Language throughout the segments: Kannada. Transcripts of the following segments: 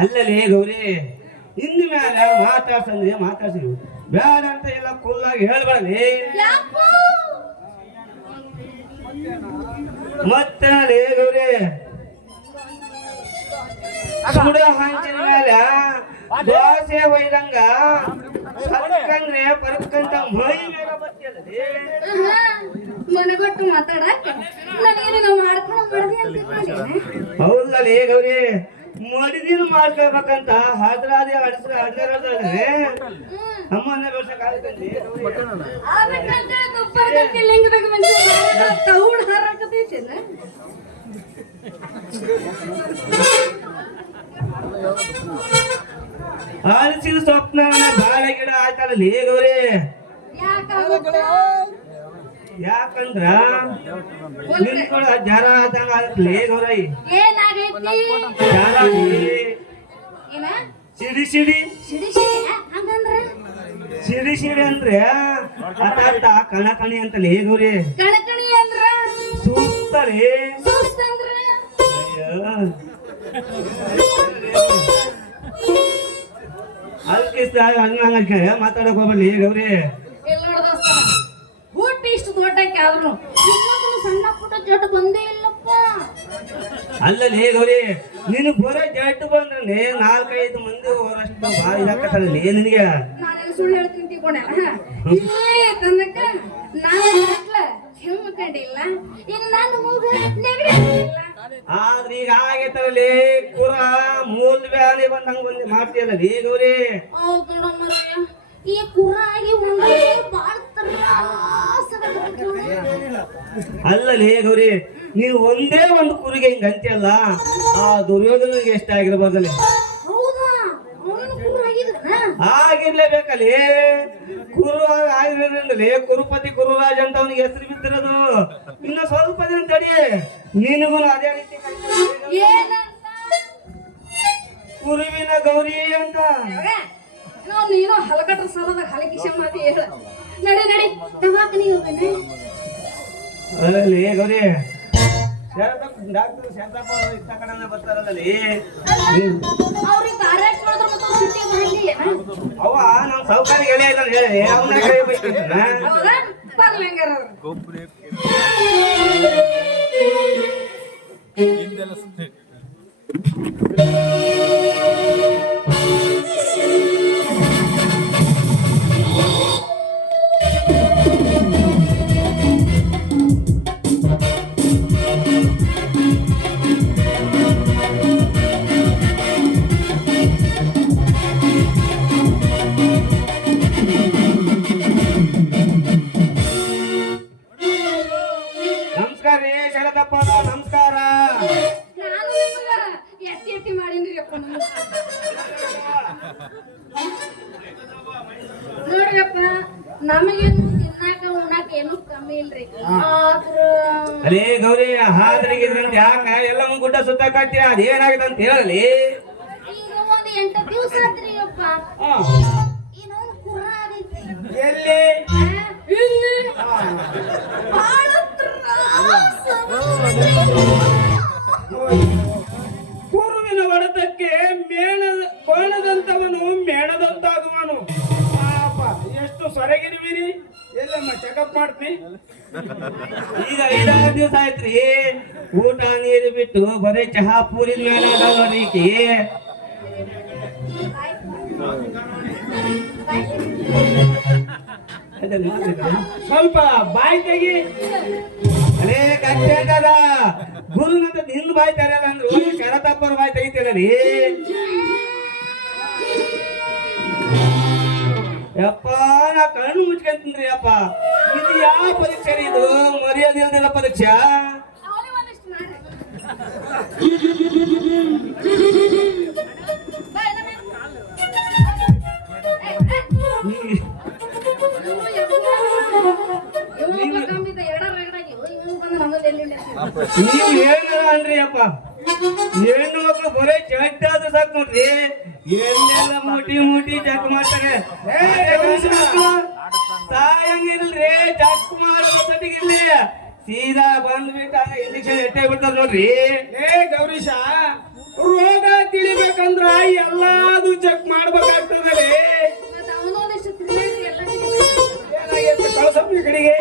ಅಲ್ಲಲೇ ಗೌರಿ ಇನ್ನು ಮೇಲೆ ಮಾತಾಡ್ಸಂದ್ರೆ ಮಾತಾಡ್ಸಿದ್ರು ಬ್ಯಾಡ ಅಂತ ಎಲ್ಲ ಕುಲ್ಲಾಗಿ ಹೇಳ್ಬಾರ್ದಿ ಮತ್ತೆ ಗೌರಿ ಸುಡ ಹಂಚಿನ ಮೇಲೆ ದೋಸೆ ಒಯ್ದಂಗ ಸರ್ಕಂದ್ರೆ ಪರ್ಕಂತ ಮೈ ಮೇಲೆ ಬತ್ತಿಯಲ್ಲೇ ಮನಗೊಟ್ಟು ಮಾತಾಡಕ ನನಗೆ ನಾವು ಮಾಡ್ಕೊಂಡು ಹೌದಲ್ಲೇ ಗೌರಿ ಮಡಿದಿನ ಮಾಡ್ಕೋಬೇಕಂತ ಹಾದ್ರಾದಿ ಅಡ್ಸರಾದ್ರೆ ಅಮ್ಮನ್ನ ಬೆಳ್ಸಕ್ಕಾಗತ್ತಂತೆ ಆಲಿಸಿದ ಸ್ವಪ್ನವನ್ನ ಬಾಳೆ ಗಿಡ ಆಯ್ತಲ್ಲ ಗೌರಿ ಯಾಕಂದ್ರ ನಿನ್ಕೊಳ ಜರ ಆದಂಗ ಆಗತ್ಲೇ ಗೌರೈ ಸಿಡಿ ಸಿಡಿ ಸಿಡಿ ಸಿಡಿ ಅಂದ್ರೆ ಅರ್ಥ ಕಣಕಣಿ ಅಂತಲೇ ಗೌರಿ ಸುಸ್ತಲೇ ಅದಕ್ಕೆ ಹಂಗ ಮಾತಾಡಕ್ ಹೋಗ್ಬಲ್ಲಿ ಗೌರಿ ಇಷ್ಟು ದೊಡ್ಡಕ್ಕೆ ಆದ್ರೂ ಸಣ್ಣ ಪುಟ್ಟ ಜಡ್ ಬಂದೇ ಇಲ್ಲಪ್ಪ ಅಲ್ಲಲ್ಲಿ ಗೌರಿ ನೀನು ಬರೋ ಜಡ್ ಬಂದ್ರೆ 4-5 ಮಂದಿ ಹೋರಷ್ಟು ಭಾಳ ಇದಾಕತ್ತಲ್ಲಿ ನಿನಗೆ ನಾನೇನು ಸುಳ್ಳು ಹೇಳ್ತೀನಿ ತಿಳ್ಕೊಂಡೆ ಇಲ್ಲೇ ತನಕ ನಾನು ಹೆಮ್ಮಕೊಂಡಿಲ್ಲ ಈಗ ನಾನು ಮೂಗ ನೆಗಡಿಲ್ಲ ಆದ್ರೆ ಈಗ ಆಗೈತಲ್ಲಿ ಕುರ ಮೂಲ ಬ್ಯಾನಿ ಬಂದಂಗ ಬಂದು ಮಾಡ್ತೀಯಲ್ಲ ನೀ ಗೌರಿ ಹೌದು ಈ ಕುರಾಗಿ ಒಂದೇ ಬಾಳ ಅಲ್ಲಲ್ಲಿ ಗೌರಿ ನೀನು ಒಂದೇ ಒಂದು ಕುರಿಗೆ ಹಿಂಗ ಅಂತೀಯಲ್ಲ ಆ ದುರ್ಯೋಧನಿಗೆ ಎಷ್ಟ ಆಗಿರ್ಬೋದಲ್ಲಿ ಆಗಿರ್ಲೇಬೇಕಲ್ಲಿ ಕುರು ಆಗಿರೋದ್ರಿಂದಲೇ ಕುರುಪತಿ ಕುರುರಾಜ್ ಅಂತ ಅವನಿಗೆ ಹೆಸರು ಬಿದ್ದಿರೋದು ಇನ್ನು ಸ್ವಲ್ಪ ದಿನ ತಡಿ ನಿನಗೂ ಅದೇ ರೀತಿ ಕುರುವಿನ ಗೌರಿ ಅಂತ ನೀನು ಹಲಕಟ್ರ ಸಾಲದಾಗ ಹಲಕಿಶ ಮಾಡಿ ಹೇಳ ನಡಿ ನಡಿ ದವಾಖಾನೆ ಹೋಗೋಣ ಅಲ್ಲಲ್ಲಿ ಗೌರಿ ಡಾಕ್ಟರ್ ಶಾಂತಪ್ಪ ಅವರು ಇತ್ತ ಕಡೆನೇ ಬರ್ತಾರಲ್ಲಲ್ಲಿ ಅವ್ರಿಗೆ ಕಾರ್ಯಕ್ಕೆ ಮಾಡಿದ್ರೆ ಮತ್ತೆ ಸಿಟಿ ಬರಲಿ ಅವ ನಮ್ಮ ಸೌಕರ್ಯ ಗೆಳೆಯ ಇದ್ದಾನೆ ಹೇಳಿ ಅವನ ಕೈ ಬೈತಿದ್ದ ಹೌದಾ ಬರ್ಲಂಗಾರ ಹಿಂದೆಲ್ಲ ನಮಗೇನು ತಿನ್ನಾಕ ಉಣ್ಣಾಕ ಏನು ಕಮ್ಮಿ ಇಲ್ರಿ ಆದ್ರ ಅಲೇ ಗೌರಿ ಹಾದ್ರಿಗಿದ್ರಂತ ಯಾಕ ಎಲ್ಲ ಗುಡ್ಡ ಸುತ್ತಾಕತ್ತೀಯ ಅದೇನಾಗಿದೆ ಅಂತ ಹೇಳಲಿ. ಈಗ ಒಂದ್ 8 ದಿವಸ ಆತ್ರಿ ಅಪ್ಪ ಇನ್ನೊಂದು ಕುರ್ರ ಆಗೈತಿ ಎಲ್ಲಿ ಇಲ್ಲಿ ಬಾಳ ತ್ರಾಸ ಕುರುವಿನ ಹೊಡೆತಕ್ಕೆ ಕೋಣದಂತವನು ಮೇಣದಂತಾಗುವನು. ಪಾಪ ಎಷ್ಟು ಸೊರಗಿರುವಿರಿ. ಎಲ್ಲಮ್ಮ ಚೆಕಪ್ ಮಾಡ್ತೀನಿ. ಈಗ 5 ದಿವಸ ಆಯ್ತ್ರಿ ಊಟ ನೀರು ಬಿಟ್ಟು ಬರೀ ಚಹಾ ಪೂರಿದ ಮೇಲೆ ಅದಾವೀಕಿ. ಸ್ವಲ್ಪ ಬಾಯಿ ತೆಗಿ. ಅಲೇ ಕಟ್ಟದ ಗುರುನಂತ ನಿಂದು ಬಾಯಿ ತೆರೆಯಲ್ಲ ಅಂದ್ರು ಶರತಪ್ಪರ ಬಾಯಿ ತೆಗಿತೀರಿ. ಯಪ್ಪ ನಾ ಕಣ್ಣು ಮುಚ್ಕೊಂತೀನಿ ಅಪ್ಪ. ಇದು ಯಾವ ಪರೀಕ್ಷೆ ರೀ? ಇದು ಮರ್ಯಾದೆ ಇಲ್ದಿಲ್ಲ ಪರೀಕ್ಷೆ. ನೀವು ಏನು ಅನ್ರಿ ಅಪ್ಪ, ಹೆಣ್ಣು ಮಕ್ಕಳು ಬರೇ ಜಡ್ಡ ಆದ್ರೂ ಸಾಕು ನೋಡ್ರಿ, ಎಲ್ಲೆಲ್ಲ ಮುಟಿ ಜಕ್ ಮಾಡ್ತಾರೆ. ಸಾಯಂಗಿಲ್ರಿ, ಜಕ್ ಮಾಡೋದಿರ್ಲಿ, ಸೀದಾ ಬಂದ್ಬಿಟ್ಟು ಇಂಜೆಕ್ಷನ್ ಎಟ್ಟೆ ಬಿಡ್ತಾರ ನೋಡ್ರಿ. ಗೌರೀಶ, ರೋಗ ತಿಳಿಬೇಕಂದ್ರ ಎಲ್ಲಾದು ಚೆಕ್ ಮಾಡ್ಬೇಕಾಗ್ತದೆ. ಏನಾಗೈತೆ ಕಳ್ಸಪ್ಪ ಈ ಕಡೆಗೆ.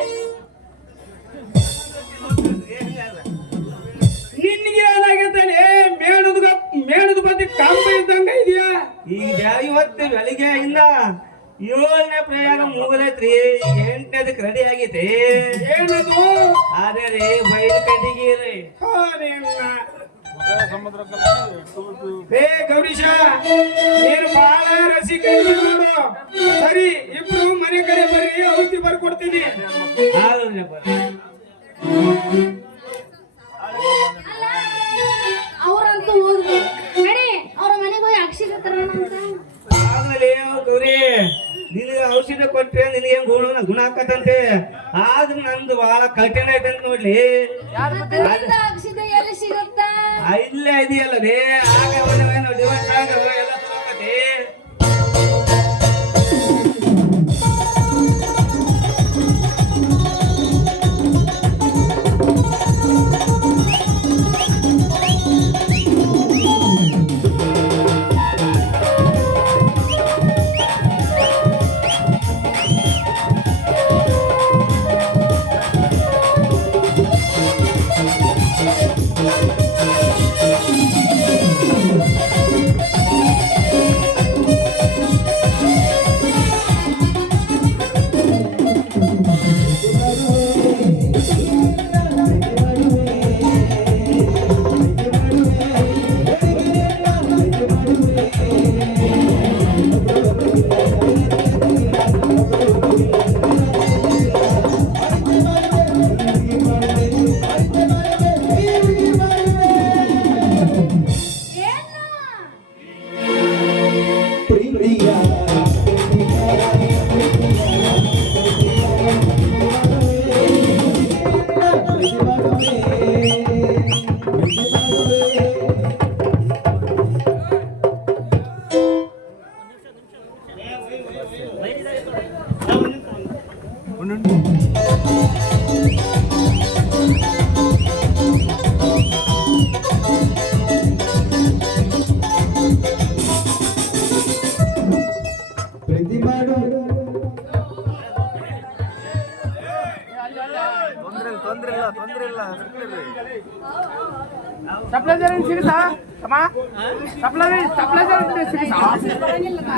ನಿನ್ಗೆ ಏನಾಗೈತಾನೆ? ಮೇಣದ ಬದಿ ಕಾಂಬ ಇದ್ದಂಗ ಇದೆಯಾ? ಈಗ ಇವತ್ತು ಬೆಳಿಗ್ಗೆ ಇಂದ 7ನೇ ಪ್ರಯಾಣ ಮುಗಿದೈತ್ರಿ. 8ನೇದಕ್ಕೆ ರೆಡಿ ಆಗೈತಿ. ಏನದು? ಅದೇ ರೀ ಬೈಲು ಕಟ್ಟಿಗೆ ರೀ. ಏ ಗೌರೀಶ, ನೀನು ಬಹಳ ರಸಿಕ ನೋಡು. ಸರಿ, ಇಬ್ರು ಮನೆ ಕಡೆ ಬರ್ರಿ, ಔಷಧಿ ಬರ್ಕೊಡ್ತೀನಿ. ಅವ್ರಂತೂ ಹೋದ್ರು ನಡಿ, ಅವ್ರ ಮನೆಗೆ ಹೋಗಿ ಅಕ್ಷಿಗತ್ತಾರ ಅಂತ. ಆದ್ಮೇಲೆ ಗೌರಿ ನಿನಗೆ ಔಷಧ ಕೊಟ್ರೆ ನಿನಗೆ ಗುಣ ಆಕತ್ತಂತೆ. ಆದ್ರೂ ನಂದು ಬಹಳ ಕಠಿಣ ಐತಂತ ನೋಡ್ಲಿ. ಔಷಧ ಎಲ್ಲಿ ಸಿಗುತ್ತ? ಇಲ್ಲೇ ಇದೆಯಲ್ಲ ರೀ. ಆಗ ಡಿವೈಸ್ ಆಗ ಎಲ್ಲ ತಗೋಕತಿ. ಸಪ್ಲೈಸರ್ ಸಿಗುತ್ತಾ ಸಪ್ಲೈಸರ್ ಸಿಗುತ್ತಾ?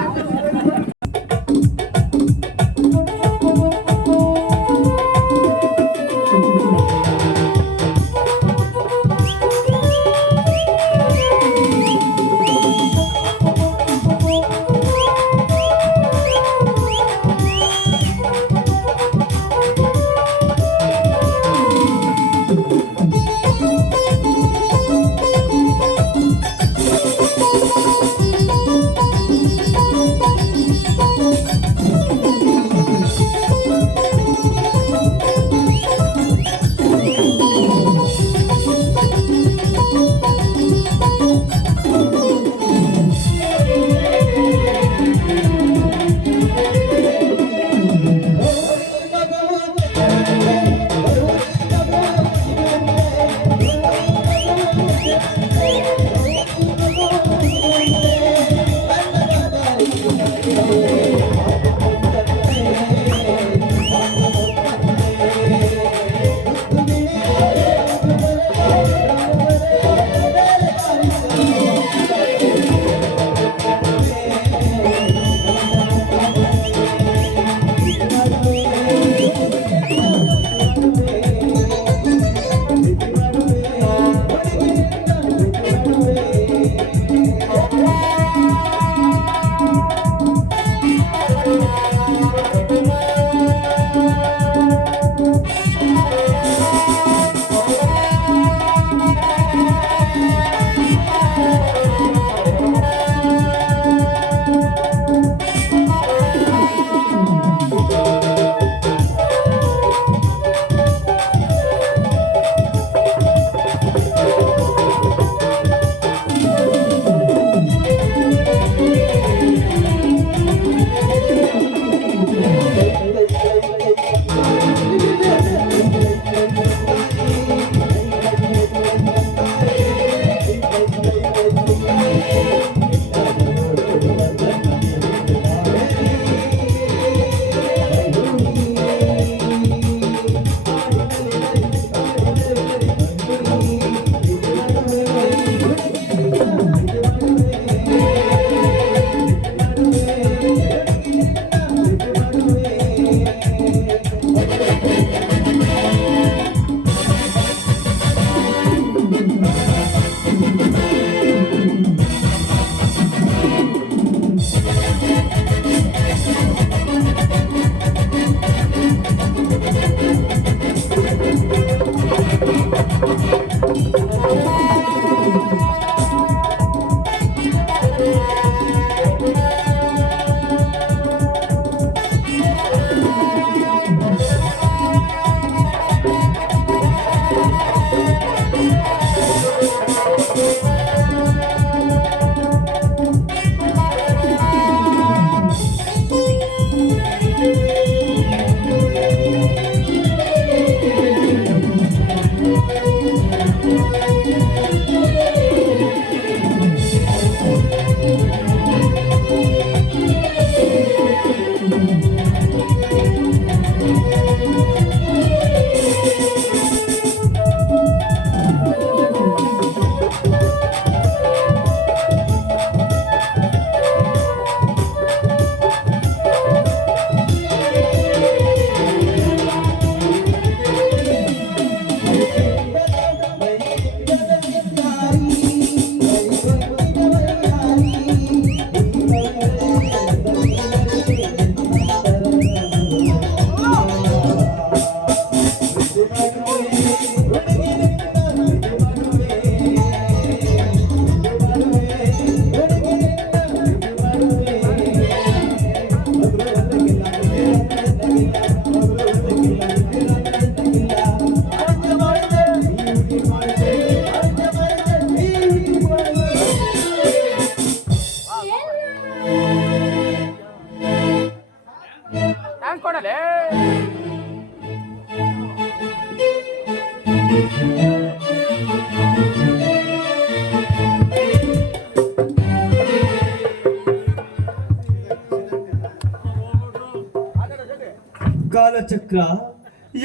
ಕಾಲಚಕ್ರ,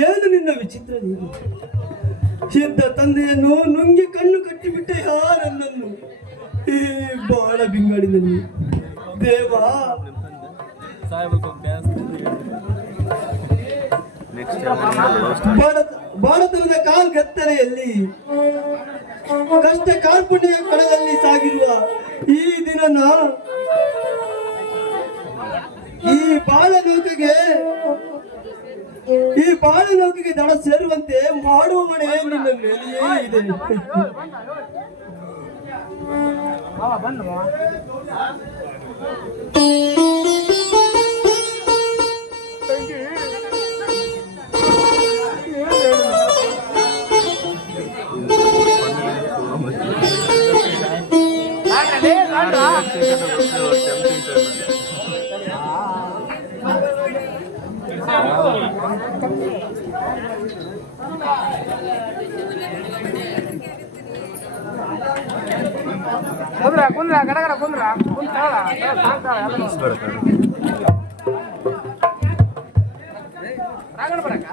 ಏನು ನಿನ್ನ ವಿಚಿತ್ರ ನೀನು? ಇದ್ದ ತಂದೆಯನ್ನು ನುಂಗಿ ಕಣ್ಣು ಕಟ್ಟಿಬಿಟ್ಟೆ ನನ್ನನ್ನು ಈ ಬಾಳ ಬಿಂಗಾಡಿನಲ್ಲಿ. ದೇವಾ, ಬಾಳತನದ ಕಾಲ್ಗತ್ತಲೆಯಲ್ಲಿ ಕಷ್ಟ ಕಾರ್ಪಣ್ಯ ಕಡಲಲ್ಲಿ ಸಾಗಿರುವ ಈ ದಿನ ಈ ಬಾಳನೌಕೆಗೆ ದಡ ಸೇರುವಂತೆ ಮಾಡುವ ಮನೆ ನಿನ್ನ ಮೇಲೆಯೇ ಇದೆ. ಕುಂದ್ರ ಗಡಗಡ ಕುಂದ್ರ ರಾಗಣ ಬರಕ